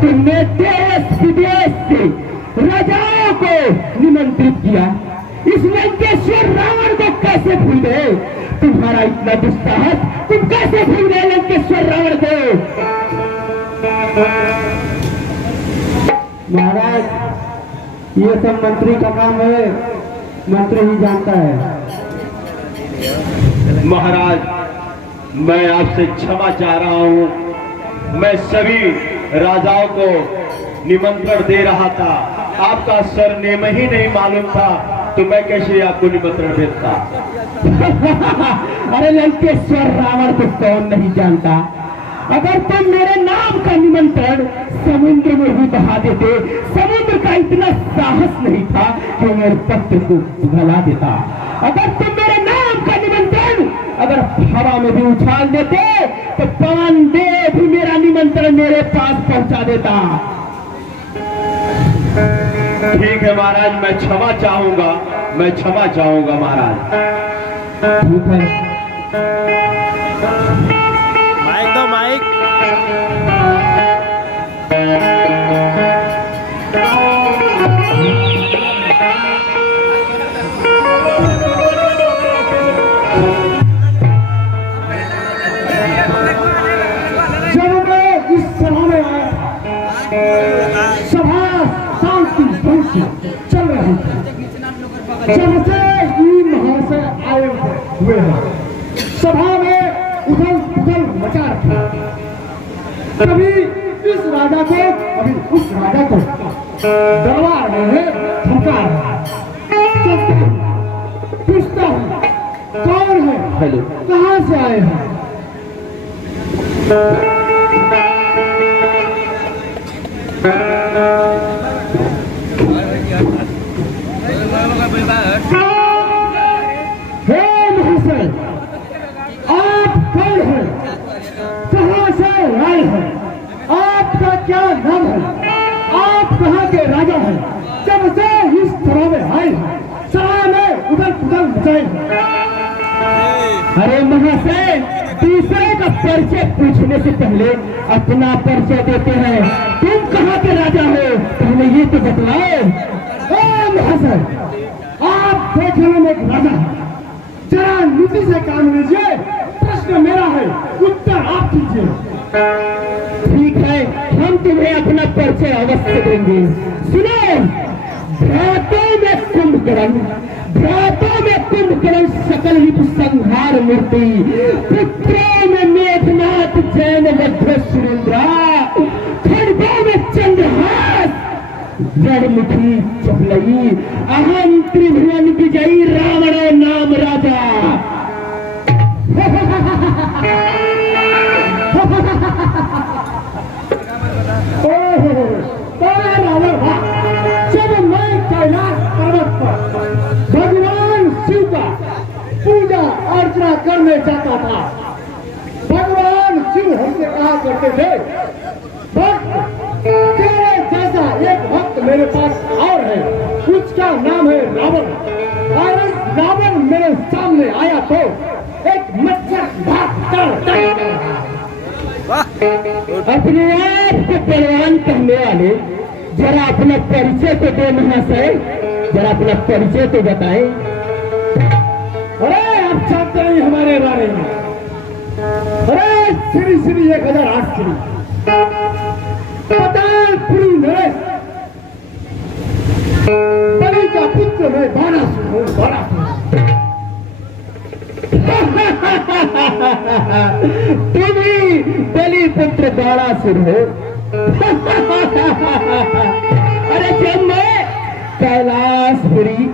तुमने देश विदेश से राजाओं को निमंत्रित किया, इस लंकेश्वर रावण को कैसे भूल गए? तुम्हारा इतना दुस्साहस, तुम कैसे भूल गए लंकेश्वर रावण को? महाराज, ये सब मंत्री का काम है, मंत्री ही जानता है। महाराज, मैं आपसे क्षमा चाह रहा हूं। मैं सभी राजाओं को निमंत्रण दे रहा था, आपका सरनेम ही नहीं मालूम था, तो मैं कैसे आपको निमंत्रण देता? अरे लंकेश्वर रावण को कौन नहीं जानता? अगर तुम मेरे नाम का निमंत्रण समुद्र में ही बहा देते, समुद्र का इतना साहस नहीं था कि मेरे पत्र को पिघला देता। अगर तुम मेरे नाम का निमंत्रण अगर हवा में भी उछाल देते तो पवन देव भी मेरा निमंत्रण मेरे पास पहुंचा देता। ठीक है महाराज, मैं क्षमा चाहूंगा, मैं क्षमा चाहूंगा महाराज। ठीक है, माइक दो माइक। जब मैं इस सभा में आया, सभा शांति से चल रही थी। जब से ये महाशय आए हुए हैं, सभा में उथल पुथल मचा रखी। कभी इस राजा को, कभी उस राजा को डरवा रहे हैं, धमका रहे हैं। पूछता हूँ, कौन है? हेलो, कहाँ से आए हैं? हे महाशय, आप कौन हैं? कहाँ से आए हैं? आपका क्या नाम है? आप कहाँ के राजा हैं? जब से इस सभा में आए हैं, सभा में उधर पुधर मचाए हैं। अरे महाशय, दूसरे का परिचय पूछने से पहले अपना परिचय देते हैं। तुम कहाँ के राजा हो, पहले ये तो बतलाओ। महाशय, आप देखने में एक राजा है, जरा नीति से काम लीजिए। प्रश्न मेरा है, उत्तर आप कीजिए। ठीक है, हम तुम्हें अपना परिचय अवश्य देंगे। सुनो, भ्रातों में कुंभकर्ण, भ्रातों में कुंभकर्ण सकल हित संहार मूर्ति, पुत्रों में मेघनाथ जैन मध्य सुरेंद्रा, खड्गों में चंद्रहास जड़मुखी चपलई, अहम त्रिभुवन विजयी रावण नाम राजा। रावण था। जब मैं कैलाश पर्वत पर भगवान शिव का पूजा अर्चना करने जाता था, भगवान शिव हमसे कहा करते थे, भक्त तेरे जैसा एक भक्त मेरे पास और है, उसका नाम है रावण। और इस रावण मेरे सामने आया तो एक मच्छर अपने आप को पहलवान कहने वाले, जरा अपना परिचय तो दे महाशय, जरा अपना परिचय तो बताएं। अरे आप जानते नहीं हमारे बारे में। अरे श्री श्री 1008 श्री पतालपुरी नरेश, बलि का पुत्र मैं बाणासुर हूँ, बाणासुर। तुम ही बलि पुत्र बाणासुर हो। अरे जब मैं कैलाशपुरी,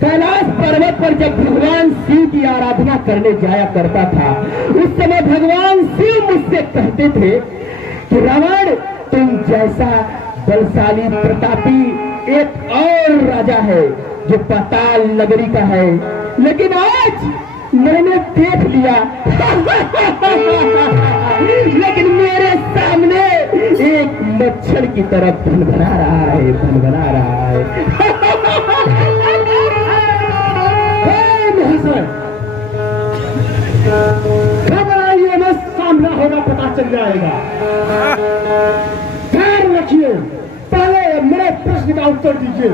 कैलाश पर्वत पर जब भगवान शिव की आराधना करने जाया करता था, उस समय भगवान शिव मुझसे कहते थे कि रावण, तुम जैसा बलशाली प्रतापी एक और राजा है जो पाताल नगरी का है, लेकिन आज मैंने देख लिया लेकिन मेरे सामने एक मच्छर की तरफ भनभना रहा है, भनभना रहा है। घबराइए मत, सामना होगा पता चल जाएगा। खैर उत्तर दीजिए।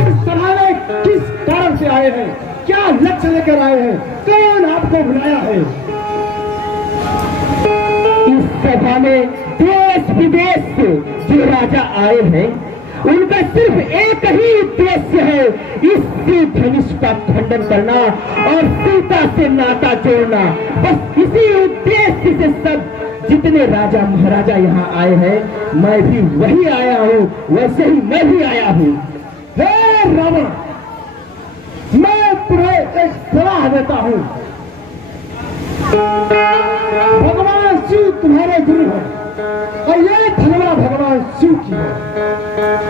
इस सभा में किस कारण से आए हैं, क्या लक्ष्य लेकर आए हैं, कौन आपको बुलाया है? इस सभा में देश विदेश से जो राजा आए हैं उनका सिर्फ एक ही उद्देश्य है, इस शिव धनुष का खंडन करना और सीता से नाता जोड़ना। बस इसी उद्देश्य से सब जितने राजा महाराजा यहाँ आए हैं, मैं भी वही आया हूँ, वैसे ही मैं भी आया हूँ। हे रावण, मैं तुम्हें एक सलाह देता हूँ। भगवान शिव तुम्हारे गुरु हैं और ये धनुआ भगवान शिव की है।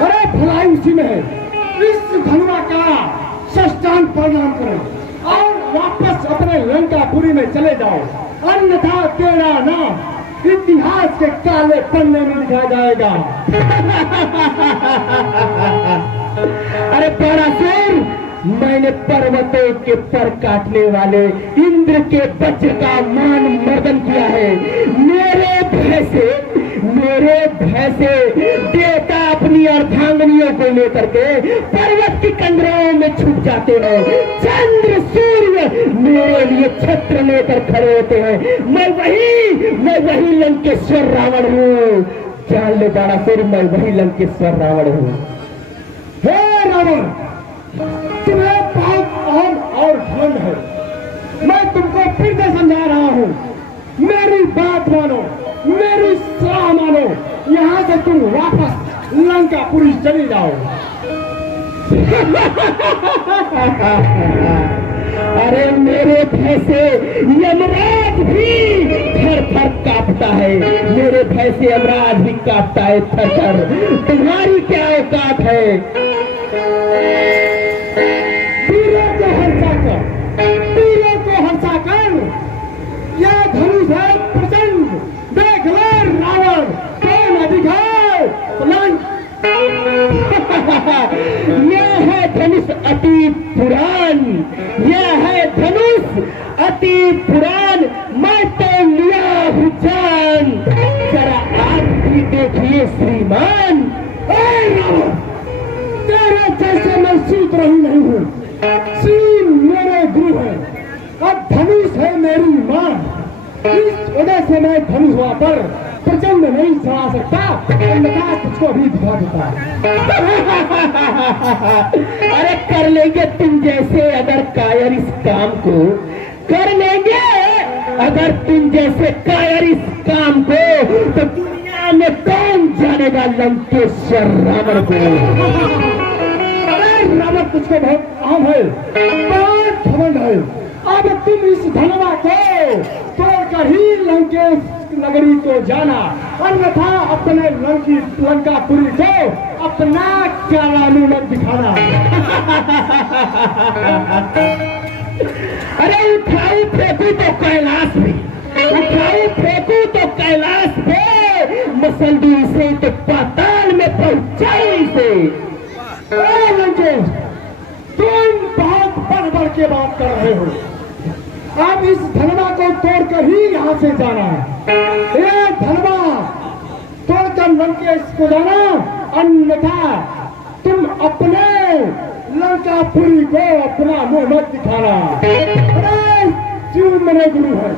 अरे भलाई उसी में है। इस धनुआ का साष्टांग प्रणाम करो और वापस अपने लंकापुरी में चले जाओ, अन्यथा तेरा नाम इतिहास के काले पन्ने में लिखा जाएगा। अरे पराशर, मैंने पर्वतों के पर काटने वाले इंद्र के वज्र का मान मर्दन किया है। मेरे भय से देवता अपनी अर्धांगनियों को लेकर के पर्वत की कंदराओं में छुप जाते हैं। चंद्र सूर्य मेरे लिए छत्र लेकर खड़े होते हैं। मैं वही लंकेश्वर रावण हूँ। जान ले बाणासुर, मैं वही लंकेश्वर रावण हूँ। हे रावण, तुम्हें बहुत अहम और घमंड है। मैं तुमको फिर से समझा रहा हूँ, मेरी बात मानो, मेरी सलाह मानो, यहाँ से तुम वापस लंकापुरी चली जाओ। अरे मेरे भय से यमराज भी थर थर कांपता है। मेरे भय से यमराज भी कांपता है थर थर। तुम्हारी क्या औकात है? तीरों को हंसाकर यह धनुष है प्रचंड। देख ले रावण, कौन अधिकार पलंग। यह है धनुष अति पुरान, यह है धनुष अति पुरान। मैं तो लिया हूँ जान, जरा आप भी देखिए श्रीमान। रावण, तेरे जैसे मैं सूत्र ही नहीं हूँ। शिव मेरे गुरु है और धनुष है मेरी मां। इस वजह से मैं धनुष पर प्रचंड नहीं चढ़ा सकता, अन्यथा तुझको भी दिखा देता। अरे कर लेंगे तुम जैसे अगर कायर इस काम को कर लेंगे। अगर तुम जैसे कायर इस काम को, तो दुनिया में कौन जानेगा लंकेश्वर रावण को। अरे रावण, तुझको बहुत आम है, बहुत घमंड है। अब तुम इस धनवा को तोड़कर ही लंकेश नगरी को जाना, अन्यथा अपने लंकापुरी को अपना काला मुंह मत दिखाना। अरे उठाऊ फेंकू तो कैलाश में, उठाऊ फेंकू तो कैलाश में, मसल्दी से तो पाताल में पहुंचाई से। लंकेश, तुम बहुत बढ़ के बात कर रहे हो। अब इस धनवा को तोड़कर ही यहाँ से जाना है। ये धनवा तोड़कर लंकेश को जाना, अन्यथा तुम अपने लंकापुरी को अपना मुंह मत दिखाना। अरे शिव मेरे गुरु है,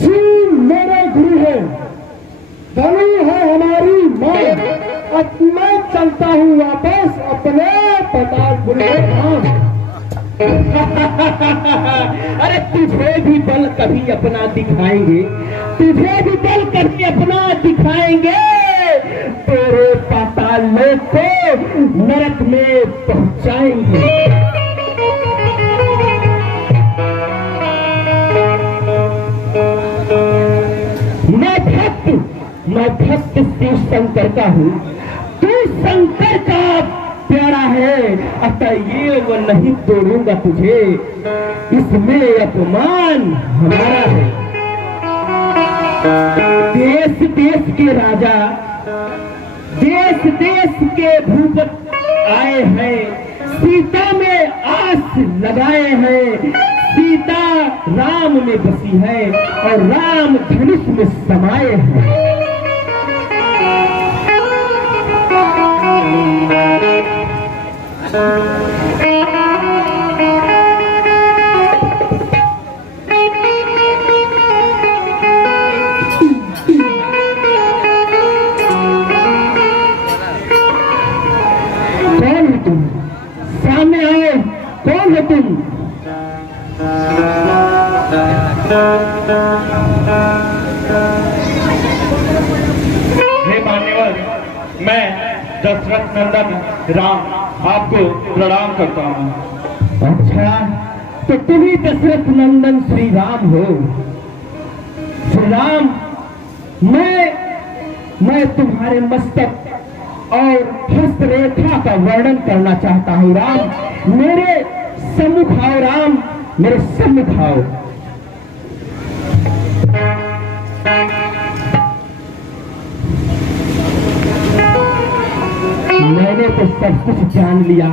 शिव मेरे गुरु है, धनु है हमारी मां। अब मैं चलता हूँ वापस अपने पतालपुरी में। अरे तुझे भी बल कभी अपना दिखाएंगे, तुझे भी बल कभी अपना दिखाएंगे। तेरे पाताल लोक को नरक में पहुंचाएंगे। मैं भक्त शिव शंकर का हूँ, तू शंकर का प्यारा है, अतएव नहीं तोड़ूंगा तुझे। इसमें अपमान हमारा है। देश देश के राजा, देश देश के भूपत आए हैं, सीता में आस लगाए हैं। सीता राम में बसी है और राम धनुष में समाये हैं। कौन हो तुम? सामने आओ, कौन हो तुम? हे मान्यवर, मैं दशरथ नंदन राम आपको प्रणाम करता हूँ। अच्छा, तो तुम ही दशरथ नंदन श्री राम हो। श्री राम, मैं तुम्हारे मस्तक और हस्तरेखा का वर्णन करना चाहता हूँ। राम, मेरे सम्मुख आओ। राम, मेरे सम्मुख आओ। मैंने तो सब कुछ जान लिया,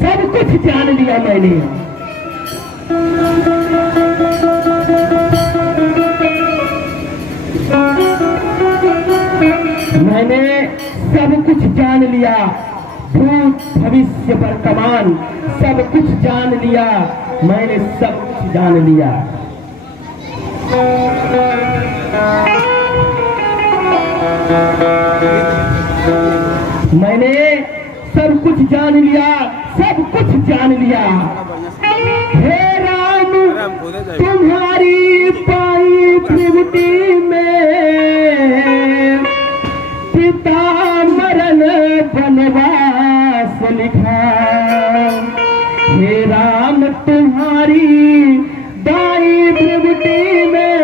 सब कुछ जान लिया मैंने। मैंने सब कुछ जान लिया, भूत भविष्य वर्तमान सब कुछ जान लिया। मैंने सब कुछ जान लिया। मैंने सब कुछ जान लिया, सब कुछ जान लिया। हे राम, तुम्हारी पाई त्रिभुटी में पिता मरण वनवास लिखा। हे राम, तुम्हारी दाई त्रिभुटी में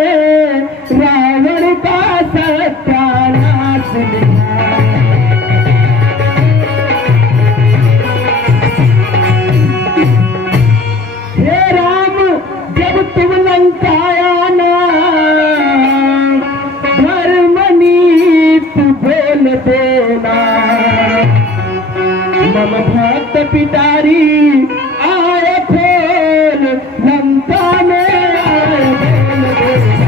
रावण का सत्यानाश लिखा। हे राम, जब तुम लंकाया ना धर्मनीति बोल देना। मम भक्त पिटारी आए खोल, लंका में आए बोल देना।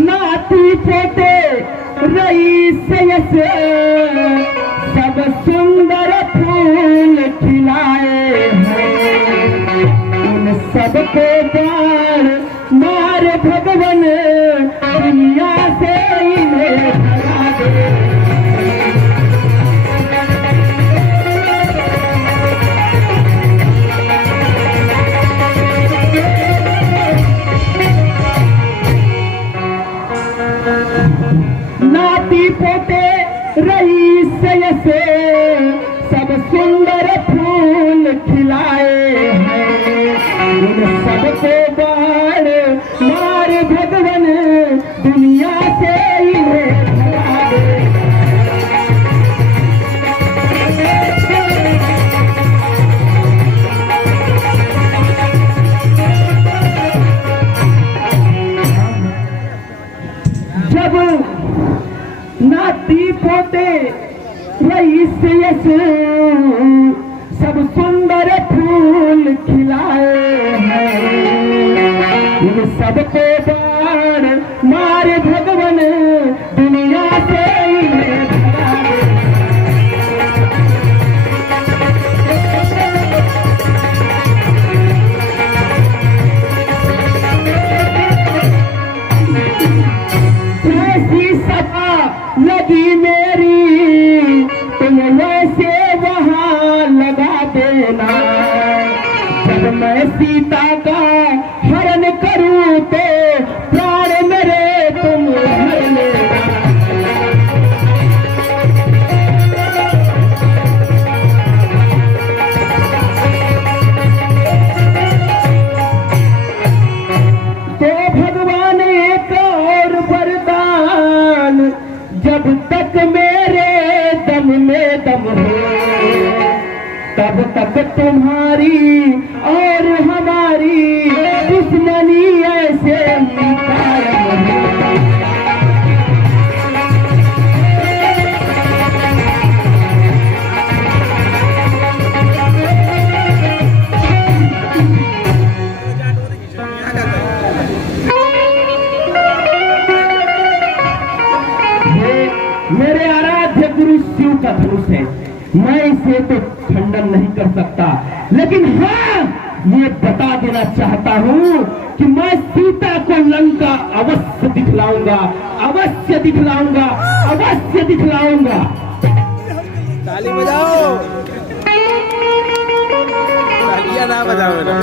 नाती पोते रईस यश सब सुंदर फूल खिलाए हैं। उन सबको बाण मार भगवन, दुनिया से इन्हें भगा दे। नाती पोते रईस यश सब सुंदर फूल खिलाए हैं। उन सबको बाण मार भगवन, दुनिया से इन्हें भगा दे। जब नाती पोते रईस यश सब सुंदर फूल खिलाए हैं। इन सबको बाण मारे भगवन, दुनिया से इन्हें भगा दे। ऐसी सभा लगी मेरी, तुम वैसे वहां लगा देना। जब मैं सीता का हरण करूं तो प्राण मेरे तुम हर लेना। तो भगवान एक और वरदान, जब तक मेरे दम में दम हो, तब तक तुम्हारी और हमारी दुश्मनी ऐसे कायम हो। लेकिन हाँ, ये बता देना चाहता हूँ कि मैं सीता को लंका अवश्य दिखलाऊंगा, अवश्य दिखलाऊंगा, अवश्य दिखलाऊंगा। ताली बजाओ, तालियां ना बजाओ ना।